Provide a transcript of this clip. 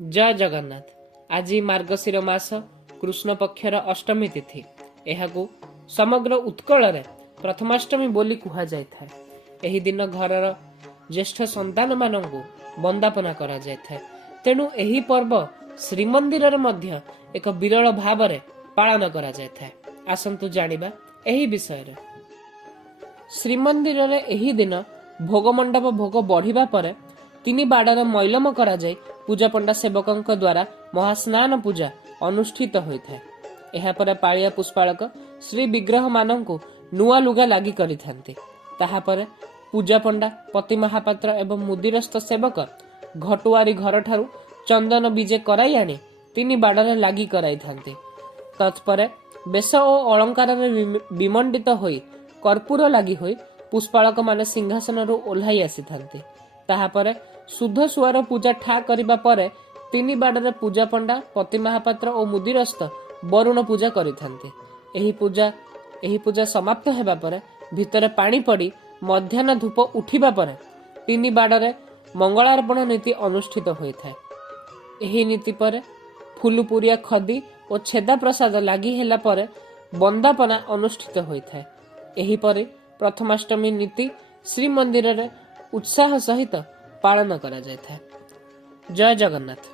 जय जगन्नाथ। आज मार्गशीर मास कृष्ण पक्षर अष्टमी तिथि। यहाकू समग्र उत्कल रे प्रथमाष्टमी बोली कुहा जाय थाए। एही दिन घरर ज्येष्ठ संतान मानंकु वंदापना करा जाय थाए। तेणु एही पर्व श्रीमंदिर रे मध्य एक विरल भाव रे पालन करा जाय थाए। आसंतु जानिबा एही विषय रे। श्रीमंदिर रे एही दिन भोग मंडप भोग बढ़िबा परे तीन बाड़र मैलम करा जाय पूजा पंडा सेवकों द्वारा महास्नान पूजा अनुष्ठित होता है। यह पर पालिया पुष्पालक श्री विग्रह मानक नुआ लुगा लगी करिथांते। ताहापर पूजा पंडा पति महापात्र एवं मुदिरस्थ सेवक घटुआरी घर ठारू चंदन बीजे कराई आनी तीन बाड़रे लगी कराई थांते। तत्पर बेश और अलंकार विमंडित होई कर्पूर लगी होई पुष्पालक माने सिंहासन ओह्लाई आसी थांते। ताहापर शुद्ध सुआर पूजा ठा करिबा परे तीन बाड़रे पूजा पंडा पति महापात्र और मुदिरस्थ वरुण पूजा करिथांते। एही पूजा समाप्त हेबा परे भितरे पानी पड़ी मध्याह्न धूप उठिबा परे तीन बाड़रे मंगलार्पण नीति अनुष्ठित होइथाय। एही नीति परे फुलपुरिया खदी और छेदा प्रसाद लागी हेला परे वंदापना अनुष्ठित होइथाय। एही परे प्रथमाष्टमी नीति श्रीमंदिर रे उत्साह सहित पालन करा जाय था। जय जगन्नाथ।